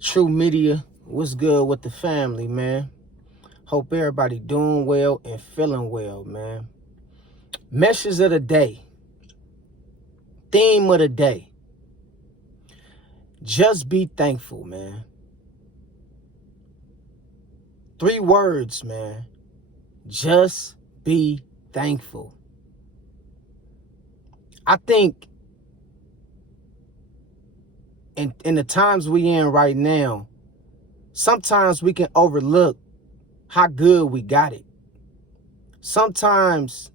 True Media, what's good with the family, man? Hope everybody doing well and feeling well, man. Message of the day. Theme of the day. Just be thankful, man. 3 words, man. Just be thankful. I think in the times we in right now, sometimes we can overlook how good we got it. Sometimes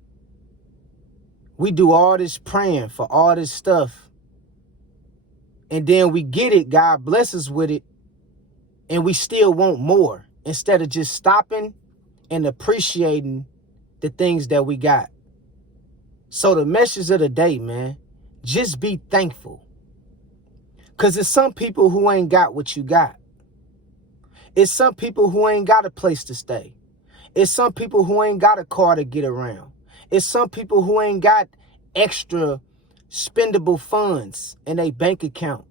we do all this praying for all this stuff, and then we get it, God bless us with it, and we still want more instead of just stopping and appreciating the things that we got. So the message of the day, man, just be thankful. Because it's some people who ain't got what you got. It's some people who ain't got a place to stay. It's some people who ain't got a car to get around. It's some people who ain't got extra spendable funds in a bank account.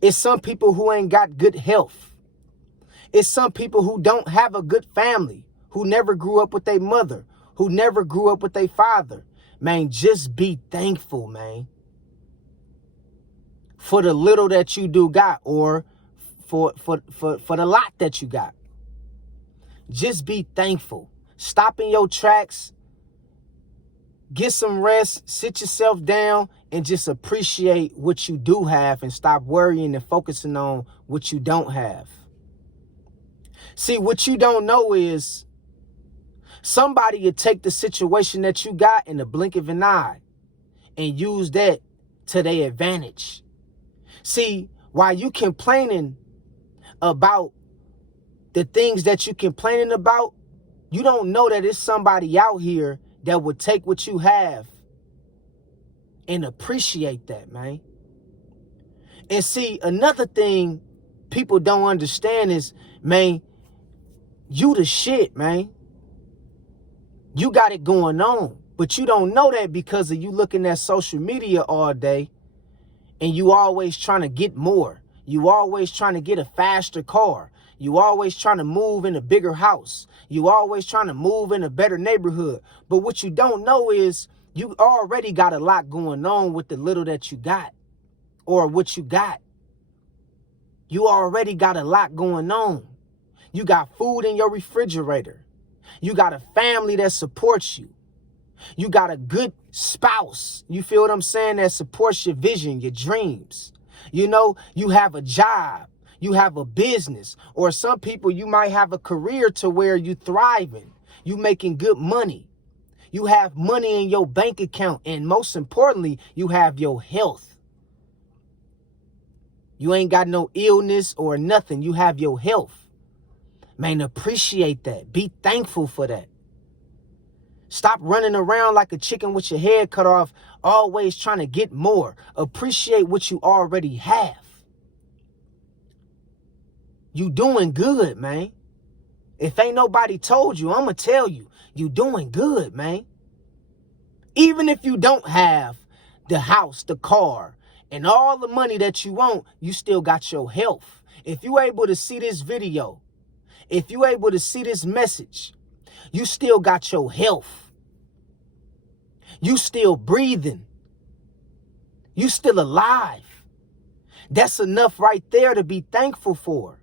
It's some people who ain't got good health. It's some people who don't have a good family, who never grew up with their mother, who never grew up with their father. Man, just be thankful, man, for the little that you do got, or for the lot that you got. Just be thankful. Stop in your tracks. Get some rest. Sit yourself down and just appreciate what you do have and stop worrying and focusing on what you don't have. See, what you don't know is somebody would take the situation that you got in the blink of an eye and use that to their advantage. See, while you complaining about the things that you complaining about, you don't know that it's somebody out here that would take what you have and appreciate that, man. And see, another thing people don't understand is, man, you the shit, man. You got it going on, but you don't know that because of you looking at social media all day and you always trying to get more. You always trying to get a faster car. You always trying to move in a bigger house. You always trying to move in a better neighborhood. But what you don't know is you already got a lot going on with the little that you got or what you got. You already got a lot going on. You got food in your refrigerator. You got a family that supports you. You got a good spouse, you feel what I'm saying, that supports your vision, your dreams. You know, you have a job, you have a business, or some people, you might have a career to where you thriving, you making good money. You have money in your bank account, and most importantly, you have your health. You ain't got no illness or nothing, you have your health. Man, appreciate that. Be thankful for that. Stop running around like a chicken with your head cut off, always trying to get more. Appreciate what you already have. You doing good, man. If ain't nobody told you, I'm going to tell you, you doing good, man. Even if you don't have the house, the car, and all the money that you want, you still got your health. If you able to see this video, if you able to see this message, you still got your health. You still breathing. You still alive. That's enough right there to be thankful for.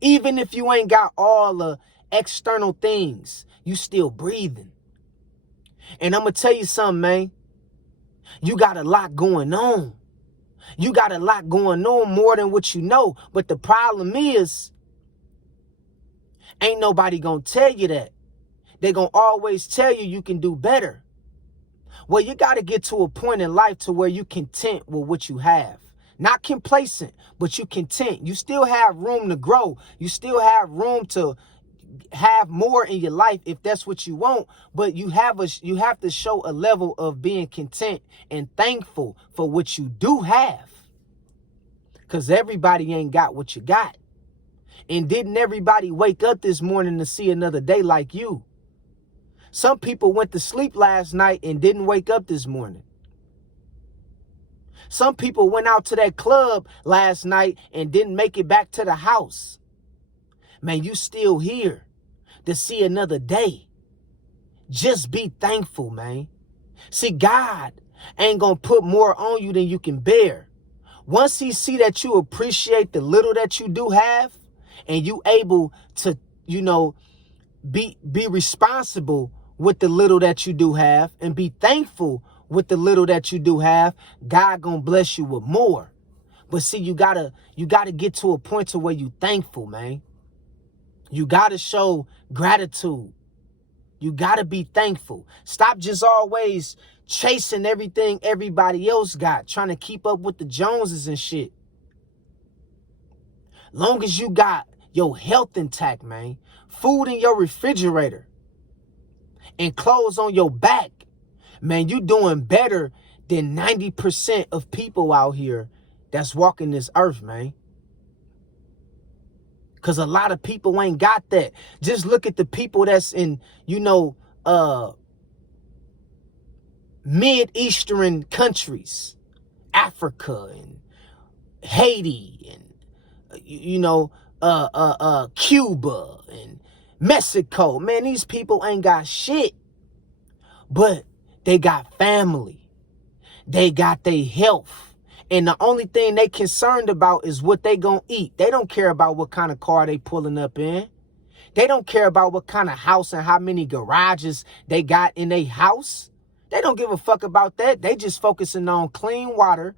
Even if you ain't got all the external things, you still breathing. And I'm going to tell you something, man. You got a lot going on. You got a lot going on more than what you know. But the problem is, ain't nobody going to tell you that. They're going to always tell you you can do better. Well, you got to get to a point in life to where you content with what you have. Not complacent, but you content. You still have room to grow. You still have room to have more in your life if that's what you want. But you have to show a level of being content and thankful for what you do have. Because everybody ain't got what you got. And didn't everybody wake up this morning to see another day like you? Some people went to sleep last night and didn't wake up this morning. Some people went out to that club last night and didn't make it back to the house. Man, you still here to see another day. Just be thankful, man. See, God ain't gonna put more on you than you can bear. Once he see that you appreciate the little that you do have, and you able to, be responsible with the little that you do have, and be thankful with the little that you do have, God gonna bless you with more. But see, you gotta get to a point to where you thankful, man. You gotta show gratitude. You gotta be thankful. Stop just always chasing everything everybody else got, trying to keep up with the Joneses and shit. Long as you got your health intact, man, food in your refrigerator, and clothes on your back, man, you doing better than 90% of people out here that's walking this earth, man. Because a lot of people ain't got that. Just look at the people that's in, Mid-Eastern countries, Africa and Haiti and, Cuba and Mexico. Man, these people ain't got shit, but they got family. They got their health. And the only thing they concerned about is what they gonna eat. They don't care about what kind of car they pulling up in. They don't care about what kind of house and how many garages they got in their house. They don't give a fuck about that. They just focusing on clean water.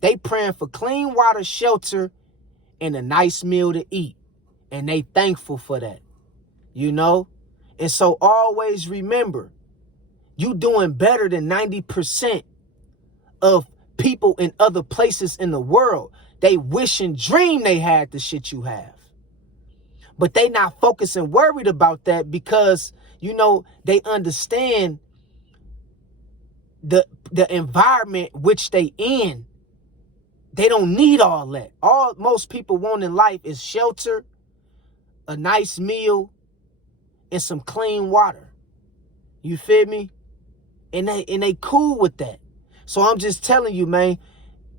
They praying for clean water, shelter, and a nice meal to eat. And they thankful for that, And so always remember, you doing better than 90% of people in other places in the world. They wish and dream they had the shit you have. But they not focusing, worried about that because, they understand the environment which they in. They don't need all that. All most people want in life is shelter, a nice meal, and some clean water. You feel me? And they cool with that. So I'm just telling you, man,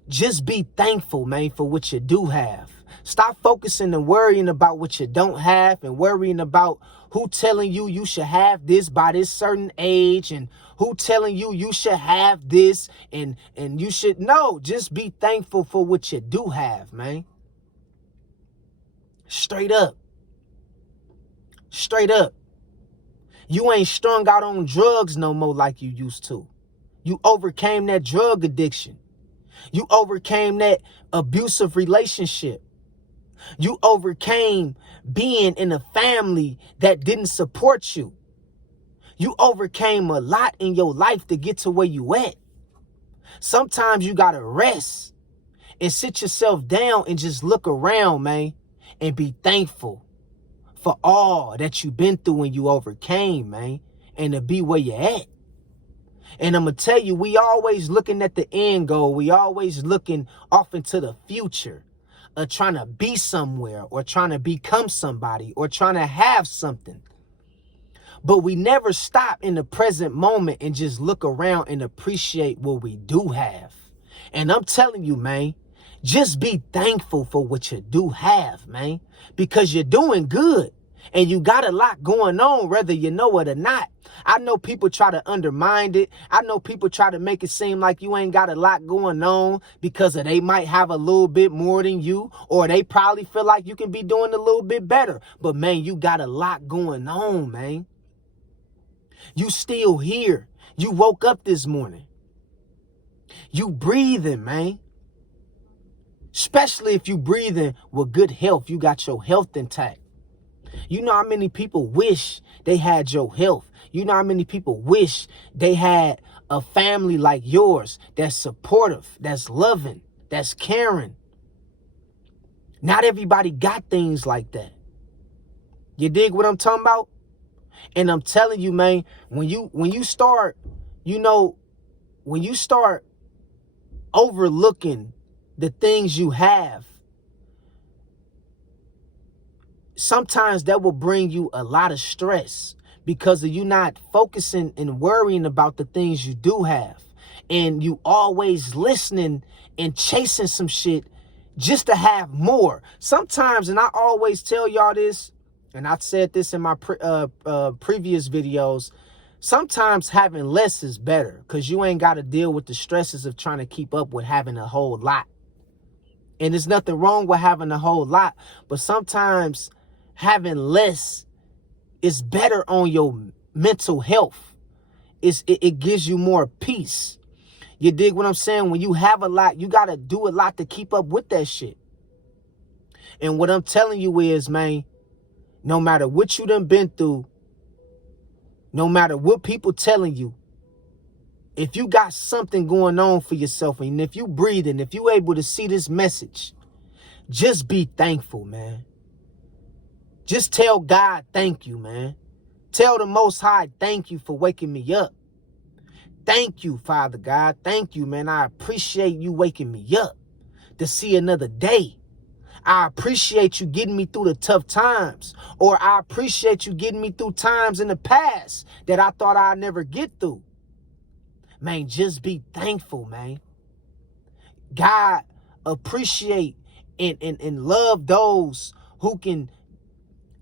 just be thankful, man, for what you do have. Stop focusing and worrying about what you don't have and worrying about who telling you should have this by this certain age and who telling you should have this and you should. No, just be thankful for what you do have, man. Straight up. Straight up. You ain't strung out on drugs no more like you used to. You overcame that drug addiction. You overcame that abusive relationship. You overcame being in a family that didn't support you. You overcame a lot in your life to get to where you at. Sometimes you got to rest and sit yourself down and just look around, man, and be thankful for all that you've been through and you overcame, man, and to be where you're at. And I'm going to tell you, we always looking at the end goal. We always looking off into the future, trying to be somewhere or trying to become somebody or trying to have something. But we never stop in the present moment and just look around and appreciate what we do have. And I'm telling you, man, just be thankful for what you do have, man, because you're doing good and you got a lot going on, whether you know it or not. I know people try to undermine it. I know people try to make it seem like you ain't got a lot going on because they might have a little bit more than you, or they probably feel like you can be doing a little bit better. But man, you got a lot going on, man. You still here. You woke up this morning. You breathing, man. Especially if you breathing with good health. You got your health intact. You know how many people wish they had your health. You know how many people wish they had a family like yours that's supportive, that's loving, that's caring. Not everybody got things like that. You dig what I'm talking about? And I'm telling you, man, when you start, when you start overlooking the things you have, sometimes that will bring you a lot of stress because of you not focusing and worrying about the things you do have. and you always listening and chasing some shit just to have more. Sometimes, and I always tell y'all this, and I've said this in my previous videos, sometimes having less is better because you ain't got to deal with the stresses of trying to keep up with having a whole lot. And there's nothing wrong with having a whole lot, but sometimes having less is better on your mental health. It gives you more peace. You dig what I'm saying? When you have a lot, you got to do a lot to keep up with that shit. And what I'm telling you is, man, no matter what you done been through, no matter what people telling you, if you got something going on for yourself, and if you breathing, if you able to see this message, just be thankful, man. Just tell God thank you, man. Tell the Most High thank you for waking me up. Thank you, Father God. Thank you, man. I appreciate you waking me up to see another day. I appreciate you getting me through the tough times, or I appreciate you getting me through times in the past that I thought I'd never get through. Man, just be thankful, man. God appreciate and love those who can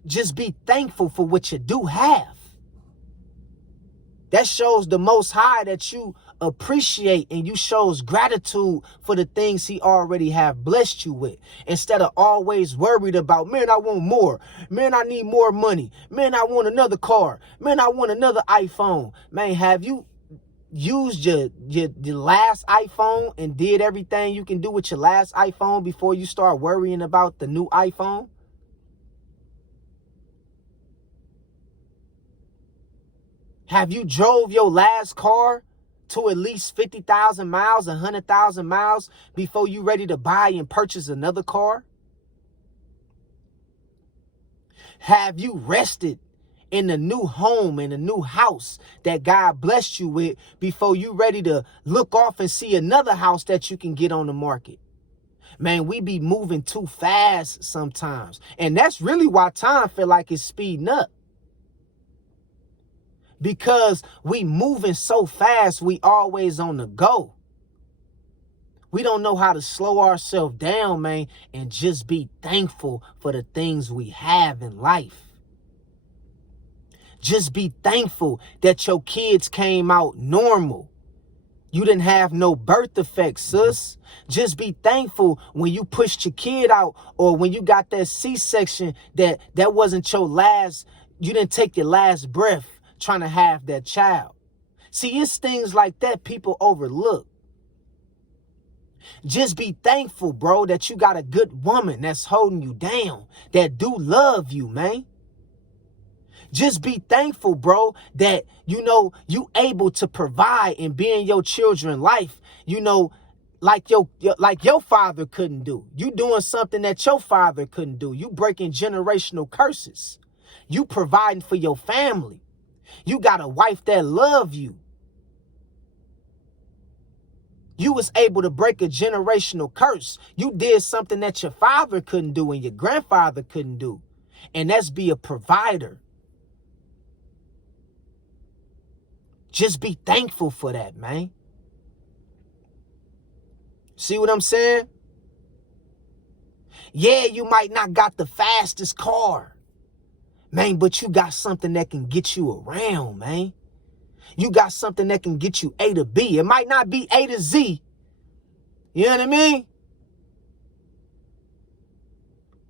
just be thankful for what you do have. That shows the Most High that you appreciate, and you shows gratitude for the things he already have blessed you with, instead of always worried about, man, I want more. Man, I need more money. Man, I want another car. Man, I want another iPhone. Man, have you used your last iPhone and did everything you can do with your last iPhone before you start worrying about the new iPhone? Have you drove your last car to at least 50,000 miles, 100,000 miles before you ready to buy and purchase another car? Have you rested in the new home, in the new house that God blessed you with before you ready to look off and see another house that you can get on the market? Man, we be moving too fast sometimes. And that's really why time feel like it's speeding up. Because we moving so fast, we always on the go. We don't know how to slow ourselves down, man, and just be thankful for the things we have in life. Just be thankful that your kids came out normal. You didn't have no birth defects, sis. Just be thankful when you pushed your kid out, or when you got that C-section that wasn't your last, you didn't take your last breath trying to have that child. See, it's things like that people overlook. Just be thankful, bro, that you got a good woman that's holding you down, that do love you, man. Just be thankful, bro, that, you able to provide and be in your children's life, like your father couldn't do. You doing something that your father couldn't do. You breaking generational curses. You providing for your family. You got a wife that love you. You was able to break a generational curse. You did something that your father couldn't do and your grandfather couldn't do. And that's be a provider. Just be thankful for that, man. See what I'm saying? Yeah, you might not got the fastest car, man, but you got something that can get you around, man. You got something that can get you A to B. It might not be A to Z. You know what I mean?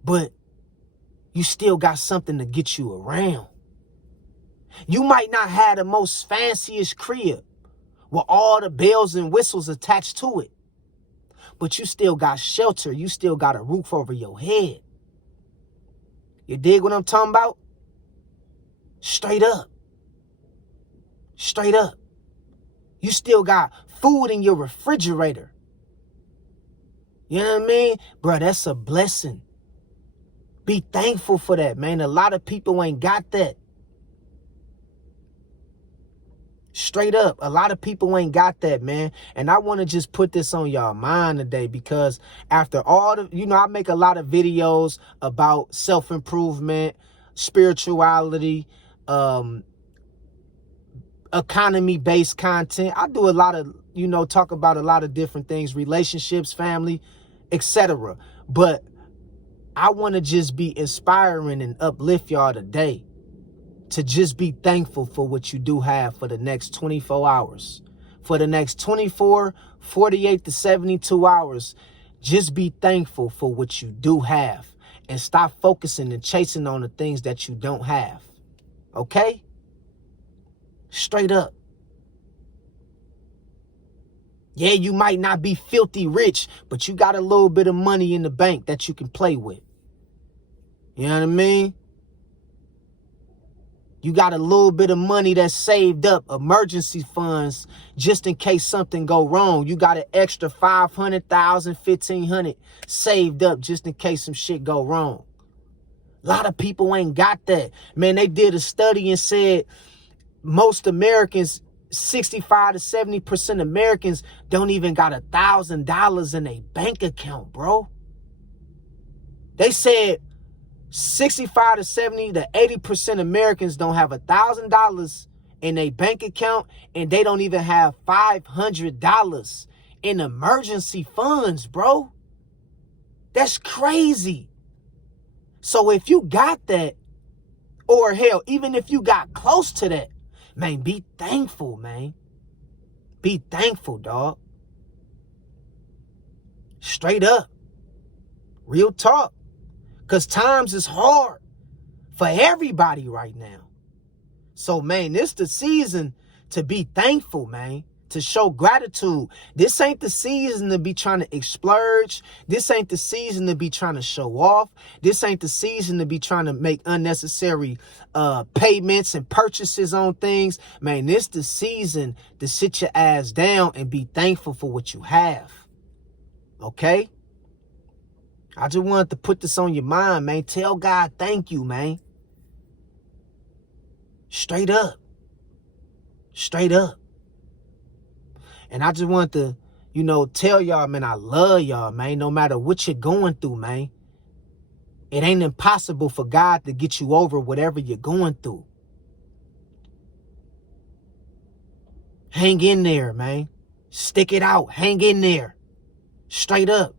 But you still got something to get you around. You might not have the most fanciest crib with all the bells and whistles attached to it, but you still got shelter. You still got a roof over your head. You dig what I'm talking about? Straight up. Straight up. You still got food in your refrigerator. You know what I mean? Bro, that's a blessing. Be thankful for that, man. A lot of people ain't got that. Straight up, a lot of people ain't got that, man. And I want to just put this on y'all mind today, because after all the, I make a lot of videos about self-improvement, spirituality, economy-based content. I do a lot of talk about a lot of different things, relationships, family, etc. But I want to just be inspiring and uplift y'all today to just be thankful for what you do have for the next 24 hours. For the next 24, 48 to 72 hours, just be thankful for what you do have and stop focusing and chasing on the things that you don't have. Okay? Straight up. Yeah, you might not be filthy rich, but you got a little bit of money in the bank that you can play with. You know what I mean? You got a little bit of money that's saved up, emergency funds, just in case something go wrong. You got an extra 500,000, 1,500 saved up just in case some shit go wrong. A lot of people ain't got that. Man, they did a study and said most Americans, 65 to 70% Americans don't even got $1,000 in a bank account, bro. They said 65 to 70 to 80% Americans don't have $1,000 in a bank account, and they don't even have $500 in emergency funds, bro. That's crazy. So if you got that, or hell, even if you got close to that, man, be thankful, man. Be thankful, dog. Straight up. Real talk. Because times is hard for everybody right now. So, man, this the season to be thankful, man. To show gratitude. This ain't the season to be trying to splurge. This ain't the season to be trying to show off. This ain't the season to be trying to make unnecessary payments and purchases on things. Man, this the season to sit your ass down and be thankful for what you have. Okay? I just wanted to put this on your mind, man. Tell God thank you, man. Straight up. Straight up. And I just want to, tell y'all, man, I love y'all, man. No matter what you're going through, man. It ain't impossible for God to get you over whatever you're going through. Hang in there, man. Stick it out. Hang in there. Straight up.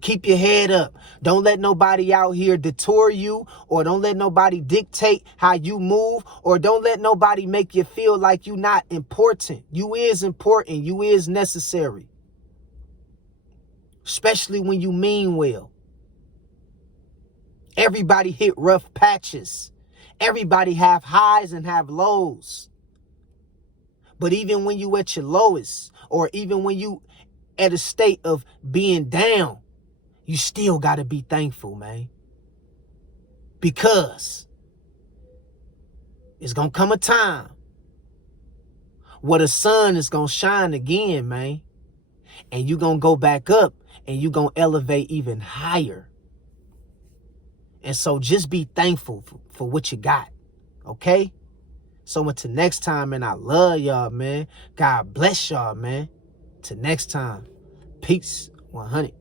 Keep your head up. Don't let nobody out here detour you, or don't let nobody dictate how you move, or don't let nobody make you feel like you're not important. You is important. You is necessary. Especially when you mean well. Everybody hit rough patches. Everybody have highs and have lows. But even when you at your lowest, or even when you at a state of being down, you still got to be thankful, man. Because it's going to come a time where the sun is going to shine again, man. And you're going to go back up and you're going to elevate even higher. And so just be thankful for what you got. Okay? So until next time, man, I love y'all, man. God bless y'all, man. Till next time. Peace. 100.